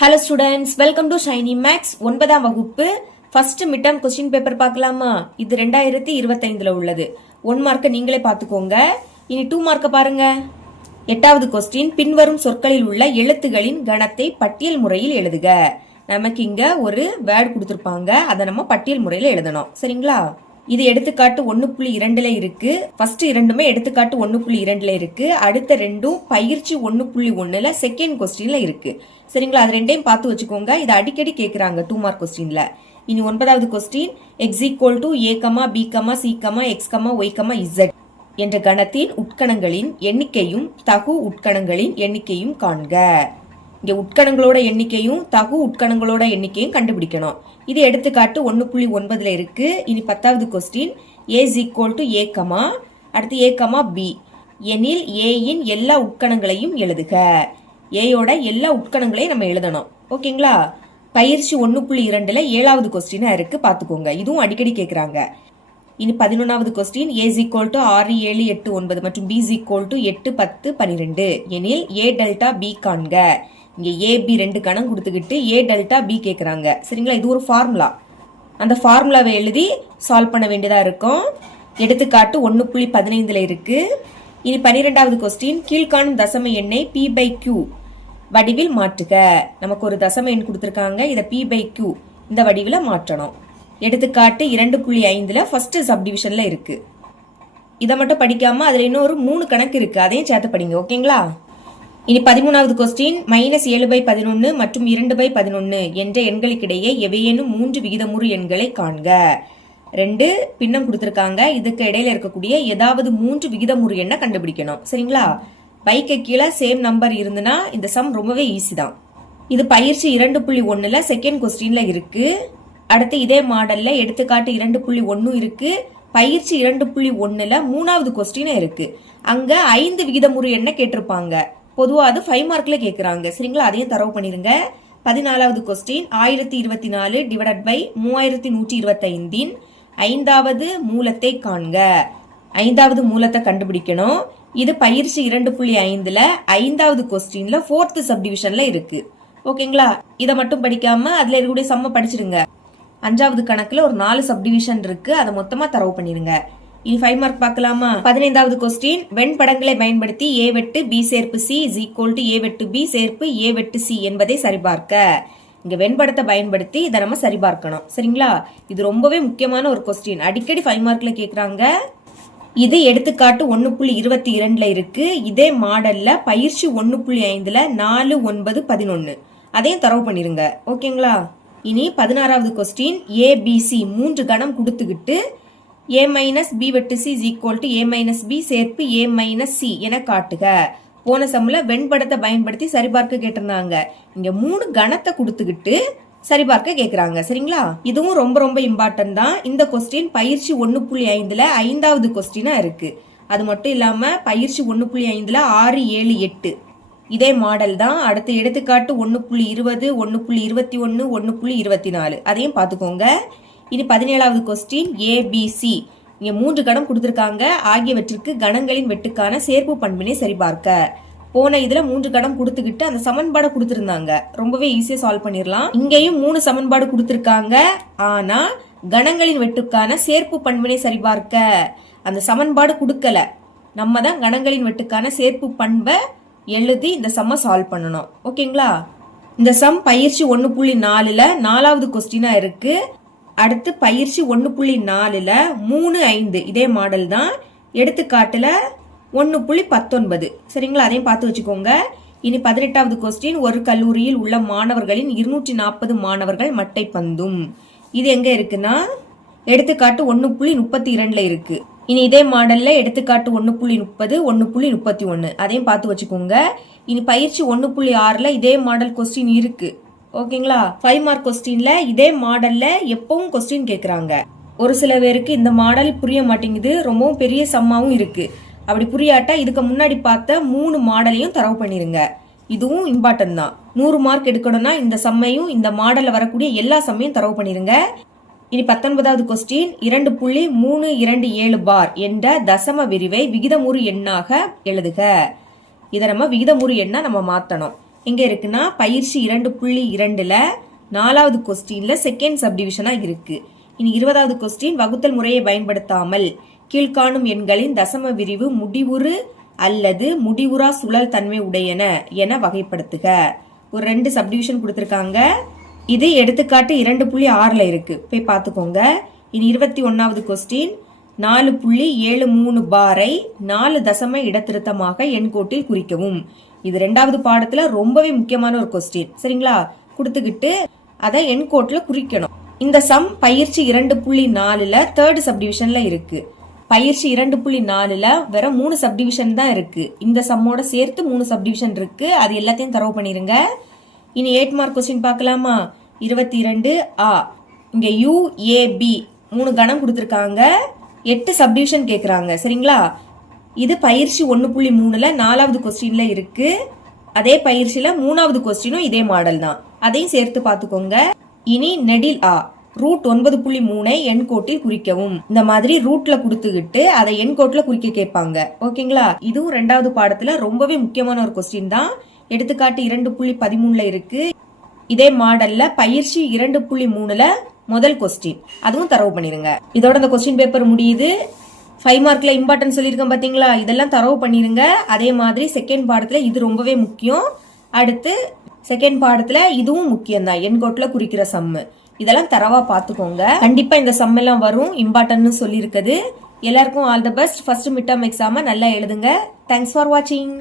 Hello students, welcome to Shiny Maths. 9ஆம் வகுப்பு first mid term question paper பார்க்கலாமா? இது 2025ல உள்ளது. 1 மார்க்கை நீங்களே பார்த்துக்கோங்க. இனி 2 மார்க்கை பாருங்க. 8வது கொஸ்டின், பின்வரும் சொற்களில் உள்ள எழுத்துகளின் கணத்தை பட்டியல் முறையில் எழுதுக. நமக்கு இங்க ஒரு வேர்டு கொடுத்துருப்பாங்க, அதை நம்ம பட்டியல் முறையில் எழுதணும். சரிங்களா? இது எடுத்துக்காட்டு 1.2ல இருக்கு. ஃபர்ஸ்ட் இரண்டுமே எடுத்துக்காட்டு 1.2ல இருக்கு. அடுத்த ரெண்டும் பயிற்சி 1.1ல செகண்ட் கொஸ்டின்ல இருக்கு. சரிங்களா? அது ரெண்டையும் பார்த்து வச்சுக்கோங்க. இது அடிக்கடி கேட்குறாங்க 2 மார்க் கொஸ்டின்ல. இனி 9வது question, x equal to a, b, c, x, y, z என்ற கணத்தின் உட்கணங்களின் எண்ணிக்கையும் தகு உட்கணங்களின் எண்ணிக்கையும் காண்க. இங்க உட்கணங்களோட எண்ணிக்கையும் தகு உட்கணங்களோட எண்ணிக்கையும் கண்டுபிடிக்கணும். இது எடுத்துக்காட்டு 1.9ல இருக்கு. இனி 10வது question, a equal to a, அடுத்து a, b எனில் a இன் எல்லா உட்கணங்களையும் எழுதுக. ஏயோட எல்லா உட்கணங்களையும் நம்ம எழுதணும். ஓகேங்களா? பயிற்சி 1.2ல 7வது கொஸ்டினா இருக்கு, பாத்துக்கோங்க. இதுவும் அடிக்கடி கேட்கறாங்க. இனி 11வது கொஸ்டின், a ஈக்குவல் டு 6, 7, 8, 9 மற்றும் b ஈக்குவல் டு 8, 10, 12 எனில் a டெல்டா b காண்க. இங்க a b ரெண்டு கணம் கொடுத்துக்கிட்டு a டெல்டா b கேட்கறாங்க. சரிங்களா? இது ஒரு ஃபார்முலா. அந்த ஃபார்முலாவை எழுதி சால்வ் பண்ண வேண்டியதா இருக்கும். எடுத்துக்காட்டு 1.15ல இருக்கு. இனி 12வது கொஸ்டின், கீழ்காணும் தசம எண்ணை p/q வடிவில் மாற்றுக. நமக்கு ஒரு தசம எண் கொடுத்திருக்காங்க, இதை p/q இந்த வடிவில் மாற்றணும். எடுத்துக்காட்டு 2.5ல ஃபர்ஸ்ட் சப்டிவிஷன்ல இருக்கு. இதை மட்டும் படிக்காம அதுல இன்னொரு 3 கணக்கு இருக்கு, அதையும் சேர்த்து படிங்க. ஓகேங்களா? இனி 13வது கொஸ்டின், -7/11 மற்றும் 2/11 என்ற எண்களுக்கிடையே எவையேனும் 3 விகிதமுறு எண்களை காண்க. 2 பின்னம் கொடுத்திருக்காங்க, இதுக்கு இடையில இருக்கக்கூடிய ஏதாவது 3 விகிதமுறு எண்ணை கண்டுபிடிக்கணும். சரிங்களா? பைக்கு கீழே சேம் நம்பர் இருந்துன்னா இந்த சம் ரொம்பவே ஈஸி தான். இது பயிற்சி 2.1ல செகண்ட் கொஸ்டின்ல இருக்கு. அடுத்து இதே மாடல்ல எடுத்துக்காட்டு 2.1 இருக்கு. பயிற்சி 2.1ல 3வது கொஸ்டின் இருக்கு. அங்க 5 விகிதமுறு எண்ணை கேட்டிருப்பாங்க. பொதுவா அது 5 மார்க்ல கேட்கறாங்க. சரிங்களா? அதையும் தரவு பண்ணிருங்க. 14வது கொஸ்டின், 1024 டிவைடட் பை 3125 5வது மூலத்தை காண்க. 5வது மூலத்தை கண்டுபிடிக்கணும். இது பயிற்சி 2.5ல 5வது கொஸ்டின்ல 4th சப்டிவிஷன்ல இருக்கு. ஓகேங்களா? இதை மட்டும் படிக்காம அதுல இருக்கக்கூடிய சம்ம படிச்சிருங்க. 5வது கணக்குல ஒரு 4 சப்டிவிஷன் இருக்கு, அதை மொத்தமா தரவு பண்ணிருங்க. இனி 5 மார்க் பார்க்கலாமா? 15வது கொஸ்டின், வெண்படங்களை பயன்படுத்தி a வெட்டு b சேர்ப்பு c is equal to a வெட்டு b சேர்ப்பு a வெட்டு c என்பதை சரிபார்க்க. இங்க வெண்படத்தை பயன்படுத்தி இதை நம்ம சரிபார்க்கணும். சரிங்களா? இது ரொம்பவே முக்கியமான ஒரு கொஸ்டின், அடிக்கடி 5 மார்க்ல கேக்குறாங்க. இது எடுத்துக்காட்டு 1.22ல இருக்கு. இதே மாடல்ல பயிற்சி 1.5ல 4, 9, 11 அதையும் தரவு பண்ணிருங்க. ஓகேங்களா? இனி 16வது கொஸ்டின், a b c 3 கணம் கொடுத்துக்கிட்டு a மைனஸ் b வெட்டு c is equal to a minus b சேர்ப்பு a மைனஸ் c என காட்டுக. போன சம்ல வெண்படத்தை பயன்படுத்தி சரிபார்க்க கேட்டிருந்தாங்க. இங்க 3 கணத்தை கொடுத்துக்கிட்டு சரிபார்க்க கேக்குறாங்க. சரிங்களா? இதுவும் ரொம்ப ரொம்ப இம்பார்ட்டன்ட் தான். இந்த கொஸ்டின் பயிற்சி 1.5ல 5வது கொஸ்டினா இருக்கு. அது மட்டும் இல்லாம பயிற்சி 1.5ல 6, 7, 8 இதே மாடல் தான். அடுத்து எடுத்துக்காட்டு 1.20, 1.21, 1.24 அதையும் பார்த்துக்கோங்க. இனி 17வது கொஸ்டின், ABC இங்க 3 கணம் கொடுத்திருக்காங்க. ஆகியவற்றிற்கு கணங்களின் வெட்டுக்கான சேர்ப்பு பண்பினை சரிபார்க்க. போன இதுல 3 கணம் கொடுத்துக்கிட்டு அந்த சமன்பாடு கொடுத்திருந்தாங்க. ரொம்பவே ஈஸியா சால்வ் பண்ணிடலாம். இங்கேயும் 3 சமன்பாடு கொடுத்திருக்காங்க. ஆனா கணங்களின் வெட்டுக்கான சேர்ப்பு பண்பினை சரிபார்க்க அந்த சமன்பாடு கொடுக்கல. நம்ம தான் கணங்களின் வெட்டுக்கான சேர்ப்பு பண்பை எழுதி இந்த சம்ம சால்வ் பண்ணணும். ஓகேங்களா? இந்த சம் பயிற்சி 1.4ல 4வது கொஸ்டினா இருக்கு. அடுத்து பயிற்சி 1.4ல 3, 5 இதே மாடல் தான். எடுத்துக்காட்டுல 1.19. சரிங்களா? அதையும் பார்த்து வச்சுக்கோங்க. இனி 18வது கொஸ்டின், ஒரு கல்லூரியில் உள்ள மாணவர்களின் 240 மாணவர்கள் மட்டை பந்தும். இது எங்க இருக்குன்னா எடுத்துக்காட்டு 1.32ல இருக்கு. இனி இதே மாடல்ல எடுத்துக்காட்டு 1.30, 1.31 அதையும் பார்த்து வச்சுக்கோங்க. இனி பயிற்சி 1.6ல இதே மாடல் கொஸ்டின் இருக்கு. ஓகேங்களா? 5 மார்க் கொஸ்டின்ல இதே மாடல்ல எப்பவும் கொஸ்டின் கேக்குறாங்க. ஒரு சில பேருக்கு இந்த மாடல் புரிய மாட்டேங்குது, ரொம்பவும் பெரிய சம்மாவும் இருக்கு. அப்படி புரியாட்டா இதுக்கு முன்னாடி பார்த்த 3 மாடலையும் தரவு பண்ணிருங்க. இதுவும் இம்பார்ட்டன்ட் தான். 100 மார்க் எடுக்கணும்னா இந்த சம்மையும் இந்த மாடல்ல வரக்கூடிய எல்லா சம்மையும் தரவு பண்ணிருங்க. இனி 19வது கொஸ்டின், 2.327 பார் என்ற தசம விரிவை விகிதமுறு எண்ணாக எழுதுக. இதை நம்ம விகிதமுறு எண்ணா நம்ம மாத்தணும். எங்க இருக்குன்னா பயிற்சி 2.2ல 4வது கொஸ்டின்ல செகண்ட் சப்டிவிஷனா இருக்கு. இனி 20வது கொஸ்டின் வகுத்தல் முறையை பயன்படுத்தாமல் கீழ்காணும் எண்களின் தசம விரிவு முடிவுறு அல்லது முடிவுறா சுழல் தன்மை உடையன என வகைப்படுத்துக. ஒரு 2 சப்டிவிஷன் கொடுத்திருக்காங்க. இது எடுத்துக்காட்டு 2.6ல இருக்கு, போய் பார்த்துக்கோங்க. இனி 21வது கொஸ்டின் 4.73 பாரை 4 தசம இடத்திருத்தமாக எண்கோட்டில் குறிக்கவும். இது 2வது பாடத்துல ரொம்பவே முக்கியமான ஒரு கொஸ்டின், சரிங்களா? கொடுத்துக்கிட்டு அதை எண்கோட்டில் குறிக்கணும். இந்த சம் பயிற்சி 2.4ல 3rd சப்டிவிஷன்ல இருக்கு. பயிற்சி 2.4ல வெறும் 3 சப்டிவிஷன் தான் இருக்கு. இந்த சம்மோட சேர்த்து 3 சப்டிவிஷன் இருக்கு. அது எல்லாத்தையும் தரவு பண்ணிருங்க. இனி 8 மார்க் கொஸ்டின் பார்க்கலாமா? 22A. இங்க UAB 3 கணம் கொடுத்திருக்காங்க. 8 சப்டிவிஷன் கேக்குறாங்க, சரிங்களா? இது பயிற்சி 1.3ல 4வது கொஸ்டின்ல இருக்கு. அதே பயிற்சியில 3வது கொஸ்டினும் இதே மாடல் தான், அதையும் சேர்த்து பார்த்துக்கோங்க. இனி நெடில் ஆ ரூட் 9.3 எண்கோட்டில் குறிக்கவும். இந்த மாதிரி ரூட்ல கொடுத்துக்கிட்டு அதை எண்கோட்டில் குறிக்க கேட்பாங்க, ஓகேங்களா? இதுவும் 2வது பாடத்துல ரொம்பவே முக்கியமான ஒரு கொஸ்டின் தான். எடுத்துக்காட்டு 2.13ல இருக்கு. இதே மாடல்ல பயிற்சி 2.3ல முதல் கொஸ்டின், அதுவும் தரவு பண்ணிருங்க. இதோட இந்த கொஸ்டின் பேப்பர் முடியுது. 5 மார்க்ல இம்பார்ட்டன்ட் சொல்லியிருக்கேன் பாத்தீங்களா? இதெல்லாம் தரவு பண்ணிருங்க. அதே மாதிரி செகண்ட் பாடத்துல இது ரொம்பவே முக்கியம். அடுத்து செகண்ட் பாடத்துல இதுவும் முக்கியம் தான், எண்கோட்ல குறிக்கிற சம்மு. இதெல்லாம் தரவா பாத்துக்கோங்க. கண்டிப்பா இந்த சம் எல்லாம் வரும், இம்பார்ட்டன்ட்னு சொல்லியிருக்குது. எல்லாருக்கும் all the best. First mid term எக்ஸாம நல்லா எழுதுங்க. தேங்க்ஸ் ஃபார் வாட்சிங்.